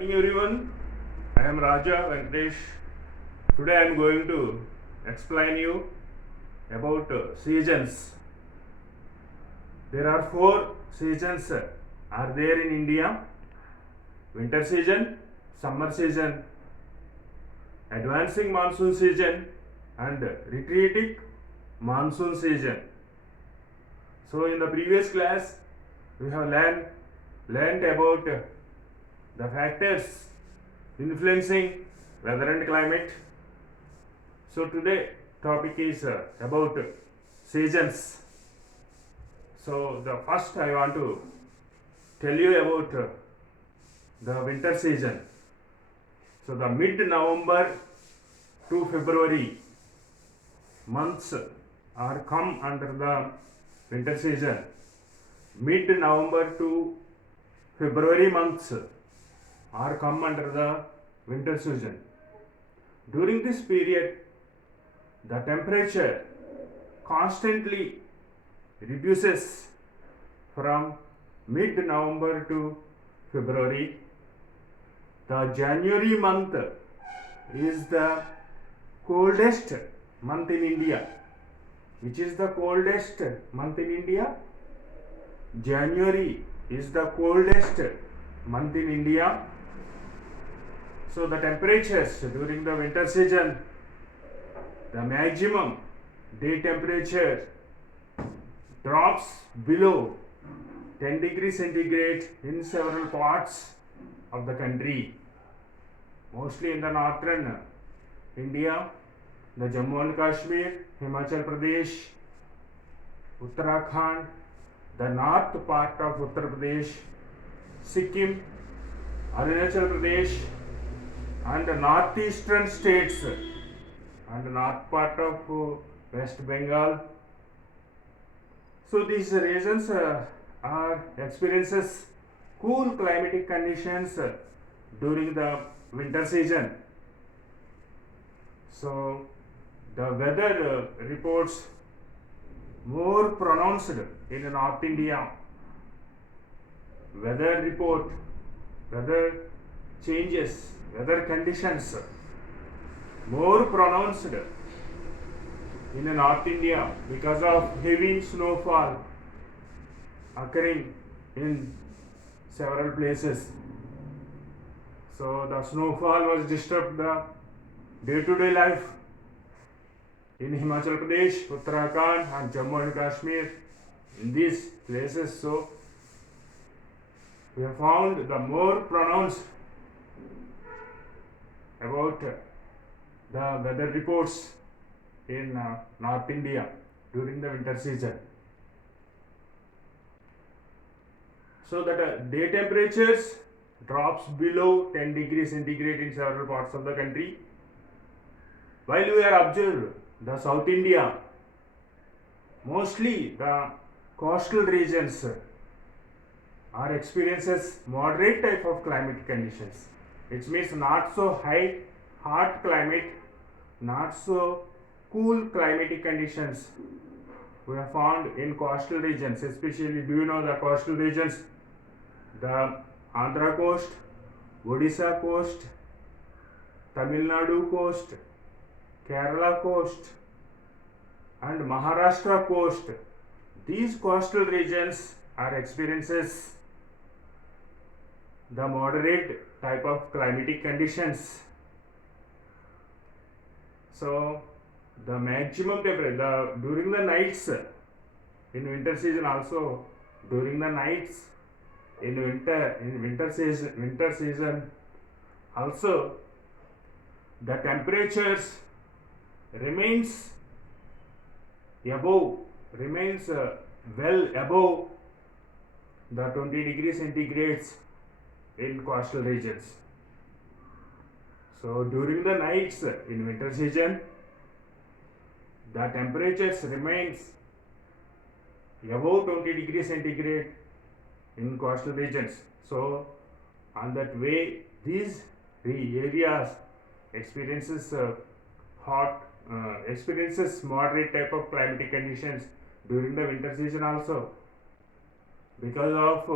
Morning everyone, I am Raja Venkatesh. Today I am going to explain you about seasons. There are four seasons are there in India: winter season, summer season, advancing monsoon season, and retreating monsoon season. So in the previous class we have learned about the factors influencing weather and climate. So today topic is about seasons. So the first I want to tell you about the winter season. So the mid-November to February months are come under the winter season. Mid-November to February months are come under the winter season. During this period, the temperature constantly reduces from mid-November to February. The January month is the coldest month in India. Which is the coldest month in India? January is the coldest month in India. So the temperatures during the winter season, the maximum day temperature drops below 10 degrees centigrade in several parts of the country. Mostly in the northern India, the Jammu and Kashmir, Himachal Pradesh, Uttarakhand, the north part of Uttar Pradesh, Sikkim, Arunachal Pradesh, and the northeastern states and the north part of West Bengal. So these regions are experiences cool climatic conditions during the winter season. So the weather reports more pronounced in North India. Weather changes, weather conditions more pronounced in North India because of heavy snowfall occurring in several places. So the snowfall was disturbed the day-to-day life in Himachal Pradesh, Uttarakhand and Jammu and Kashmir, in these places. So we have found the more pronounced about the weather reports in North India during the winter season. So that day temperatures drops below 10 degrees centigrade in several parts of the country. While we are observed the South India, mostly the coastal regions are experiences moderate type of climatic conditions. It means not so high hot climate, not so cool climatic conditions we have found in coastal regions. Especially, do you know the coastal regions? The Andhra coast, Odisha coast, Tamil Nadu coast, Kerala coast and Maharashtra coast. These coastal regions are experiences the moderate type of climatic conditions. So the maximum temperature during the nights in winter season, also during the nights in winter season also the temperatures remains well above the 20 degrees centigrades in coastal regions. So during the nights in winter season, the temperatures remains above 20 degrees centigrade in coastal regions. So on that way, these areas experiences experiences moderate type of climatic conditions during the winter season also, because of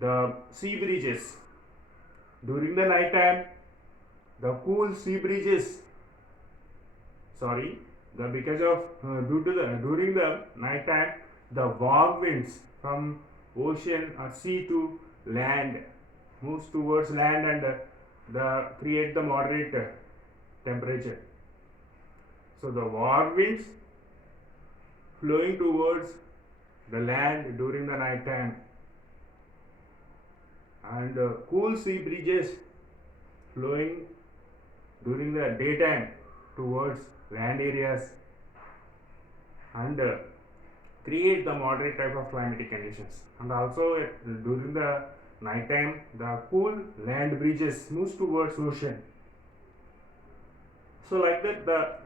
the sea breezes. During the night time, the cool sea breezes, sorry, the because of due to the during the night time, the warm winds from ocean or sea to land moves towards land and the create the moderate temperature. So the warm winds flowing towards the land during the night time and cool sea breezes flowing during the daytime towards land areas and create the moderate type of climatic conditions. And also during the night time, the cool land breezes moves towards ocean. So like that,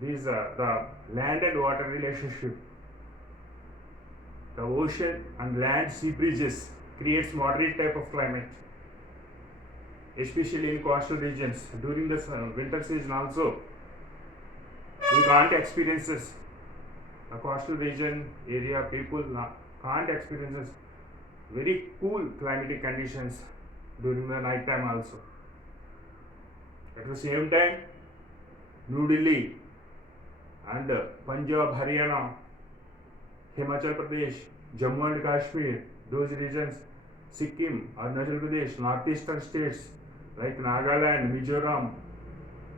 the land and water relationship, the ocean and land sea breezes creates moderate type of climate, especially in coastal regions. During the winter season also, we can't experience this. The coastal region area people can't experience this very cool climatic conditions during the night time also. At the same time, New Delhi and Punjab, Haryana, Himachal Pradesh, Jammu and Kashmir, those regions, Sikkim, Arunachal Pradesh, northeastern states like Nagaland, Mizoram,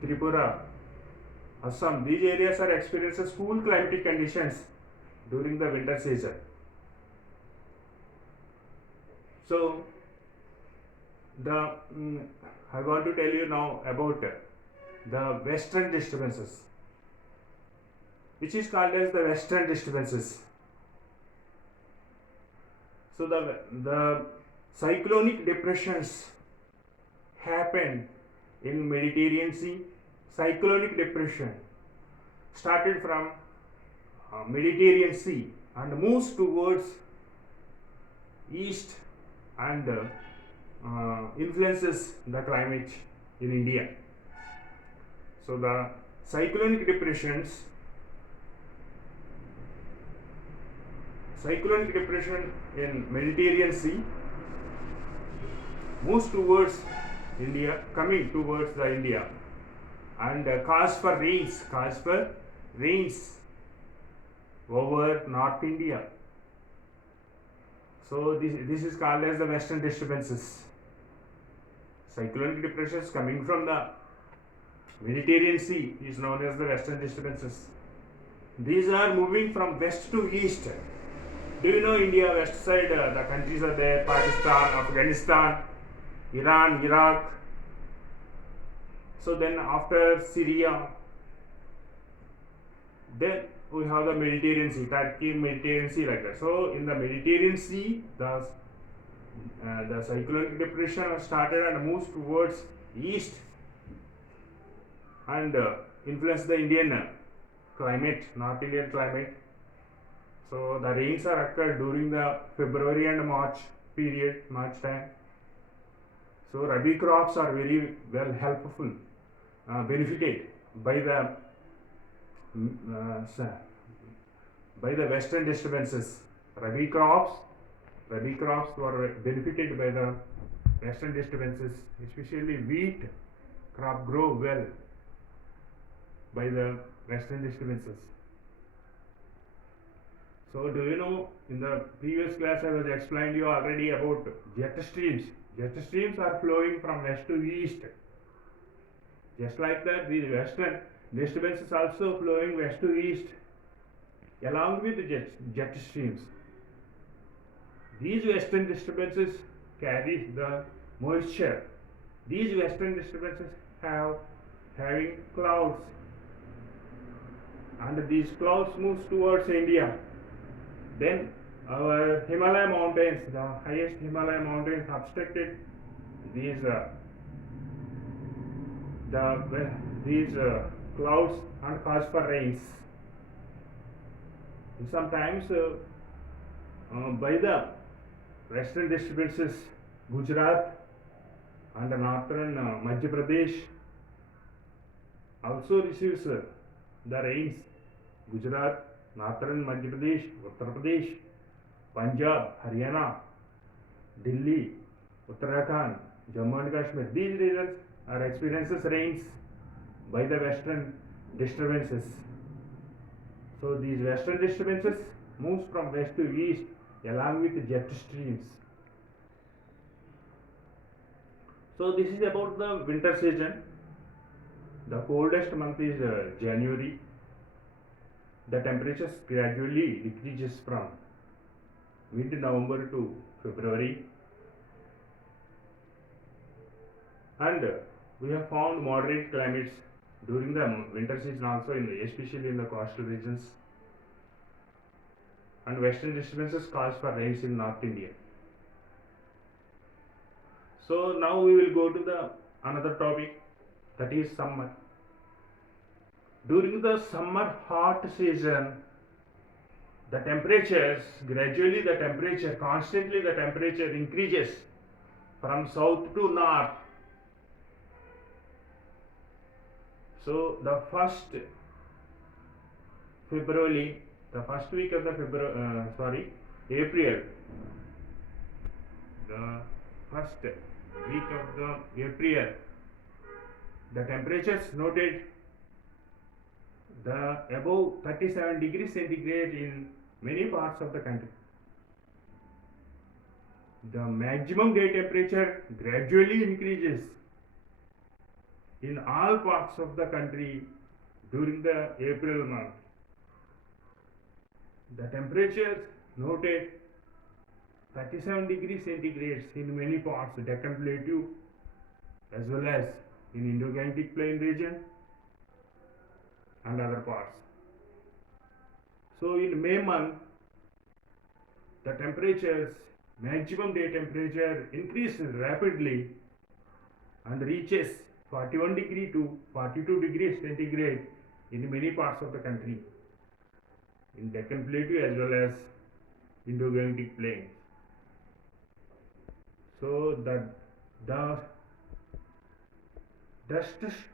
Tripura, Assam, these areas are experiencing cool climatic conditions during the winter season. So, I want to tell you now about the western disturbances, which is called as the western disturbances. So the cyclonic depressions happen in Mediterranean Sea. Cyclonic depression started from Mediterranean Sea and moves towards east and influences the climate in India. So the cyclonic depression in Mediterranean Sea moves towards India, coming towards the India, and cause for rains over North India. So this is called as the western disturbances. Cyclonic depressions coming from the Mediterranean Sea is known as the western disturbances. These are moving from west to east. Do you know India west side? The countries are there: Pakistan, Afghanistan, Iran, Iraq. So then after Syria, then we have the Mediterranean Sea, Turkey, Mediterranean Sea, like that. So in the Mediterranean Sea, the cyclonic depression started and moves towards east and influence the Indian climate, North Indian climate. So the rains are occurred during the February and March period, March time. So Rabi crops are very well helpful, benefited by the western disturbances. Rabi crops were benefited by the western disturbances, especially wheat crop grow well by the western disturbances. So do you know, in the previous class I was explained you already about jet streams. Jet streams are flowing from west to east. Just like that, the western disturbances also flowing west to east along with the jet streams. These western disturbances carry the moisture. These western disturbances having clouds, and these clouds moves towards India. Then our Himalaya mountains, the highest Himalaya mountains, obstructed these clouds and cause for rains. Sometimes by the western disturbances, Gujarat and northern Madhya Pradesh also receives the rains. Gujarat, northern Madhya Pradesh, Uttar Pradesh, Punjab, Haryana, Delhi, Uttarakhand, Jammu and Kashmir. These regions are experiences rains by the western disturbances. So these western disturbances moves from west to east along with jet streams. So this is about the winter season. The coldest month is January. The temperatures gradually decreases from mid-November to February, and we have found moderate climates during the winter season also, especially in the coastal regions, and western disturbances cause for rains in North India. So now we will go to the another topic, that is summer. During the summer hot season, the temperatures constantly the temperature increases from south to north. So the first week of the April, the first week of the April, the temperatures noted the above 37 degrees centigrade in many parts of the country. The maximum day temperature gradually increases in all parts of the country during the April month. The temperatures noted 37 degrees centigrade in many parts, Deccan Plateau as well as in Indo-Gangetic Plain region and other parts. So in May month, the temperatures, maximum day temperature increases rapidly and reaches 41 degree to 42 degrees centigrade in many parts of the country, in Deccan Plateau as well as Indo-Gangetic Plains. So the dust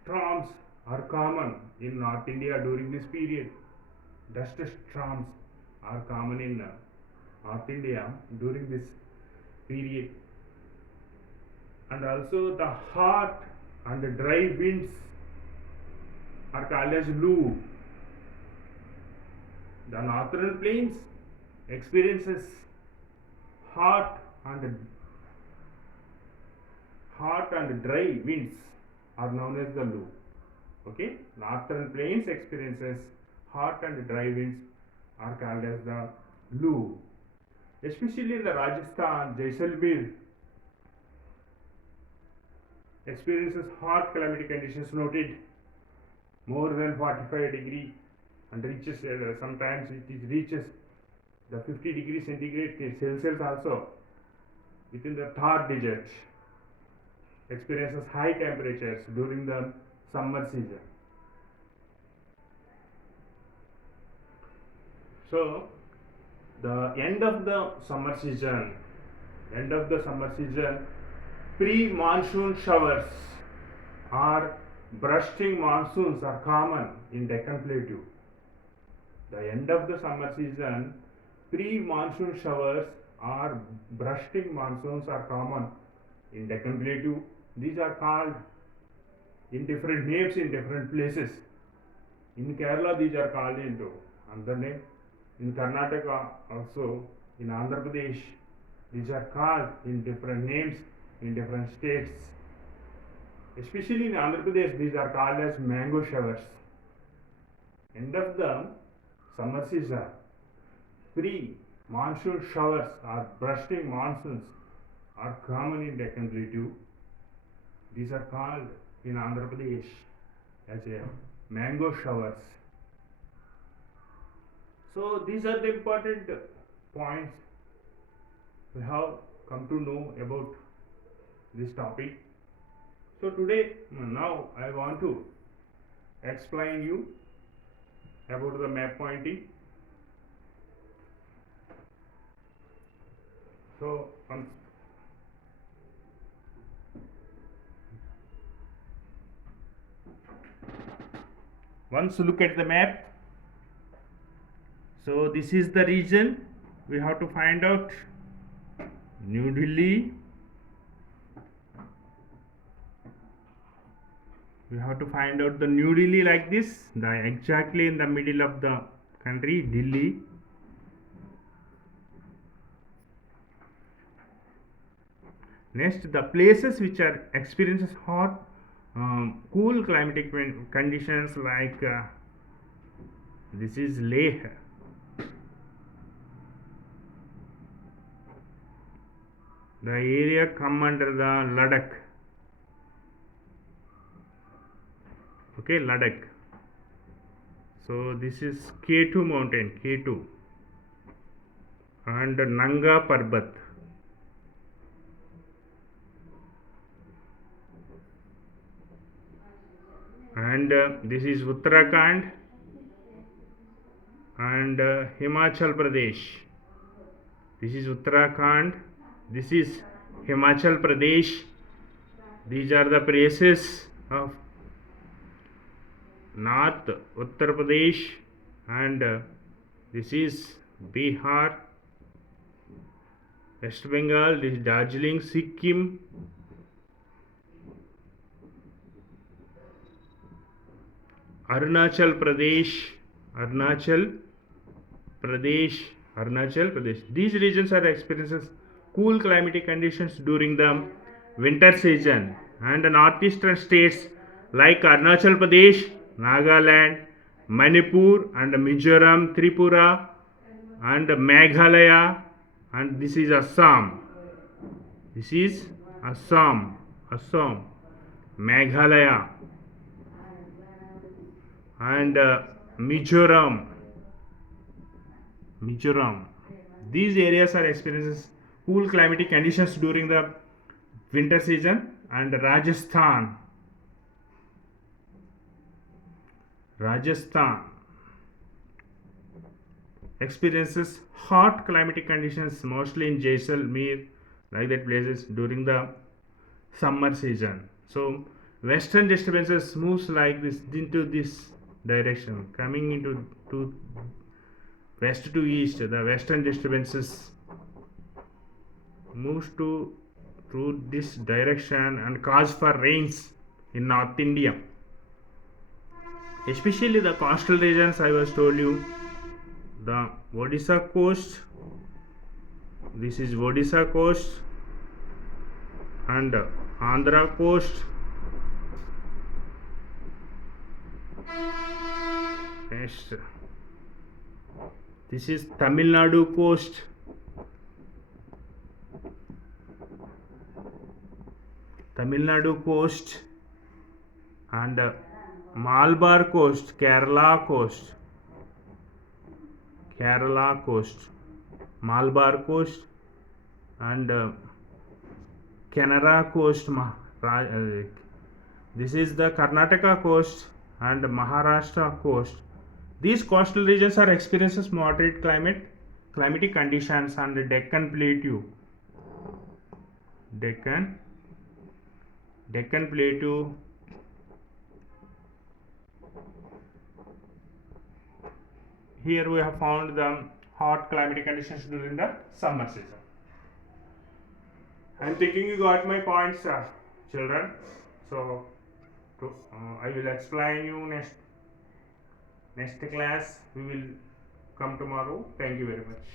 storms are common in North India during this period. Dust storms are common in North India during this period, and also the hot and dry winds are called as Lu. The northern plains experiences hot and dry winds are known as the Lu. Okay, northern plains experiences hot and dry winds are called as the Lu. Especially in the Rajasthan, Jaisalmer experiences hot climatic conditions noted more than 45 degree and reaches sometimes it reaches the 50 degree centigrade Celsius also within the third digit. Experiences high temperatures during the summer season. So the end of the summer season, pre-monsoon showers or bursting monsoons are common in Deccan Plateau. The end of the summer season, pre-monsoon showers or bursting monsoons are common in Deccan Plateau. These are called in different names in different places. In Kerala, these are called into another name. In Karnataka also, in Andhra Pradesh, these are called in different names in different states. Especially in Andhra Pradesh, these are called as mango showers. End of the summer season, pre-monsoon showers or bursting monsoons are common in Deccan Plateau. These are called in Andhra Pradesh as a mango showers. So these are the important points we have come to know about this topic. So today, now I want to explain you about the map pointing. So once look at the map. So this is the region we have to find out: New Delhi, We have to find out the New Delhi like this, the exactly in the middle of the country, Delhi. Next, the places which are experiences hot, cool climatic conditions like this is Leh. The area come under the Ladakh. Okay, Ladakh. So this is K2 mountain, K2, and Nanga Parbat. And this is Uttarakhand and Himachal Pradesh. This is Uttarakhand, this is Himachal Pradesh. These are the places of North Uttar Pradesh, and this is Bihar, West Bengal, this is Darjeeling, Sikkim, Arunachal Pradesh, Arunachal Pradesh. These regions are experiences cool climatic conditions during the winter season, and the northeastern states like Arunachal Pradesh, Nagaland, Manipur, and Mizoram, Tripura, and Meghalaya, and this is Assam. This is Assam, Meghalaya, and Mizoram. These areas are experiences cool climatic conditions during the winter season, and Rajasthan experiences hot climatic conditions mostly in Jaisalmer, like that places during the summer season. So western disturbances moves like this into this direction, coming into to west to east. The western disturbances moves to through this direction and cause for rains in North India, especially the coastal regions. I was told you the Odisha coast. This is Odisha coast and Andhra coast. Next, this is Tamil Nadu coast. And Malabar coast, Kerala coast, Malabar coast, and Canara coast. This is the Karnataka coast and Maharashtra coast. These coastal regions are experiences moderate climatic conditions, and the Deccan Plateau. Here we have found the hot climatic conditions during the summer season. I am thinking you got my points, children. So I will explain you next class. We will come tomorrow. Thank you very much.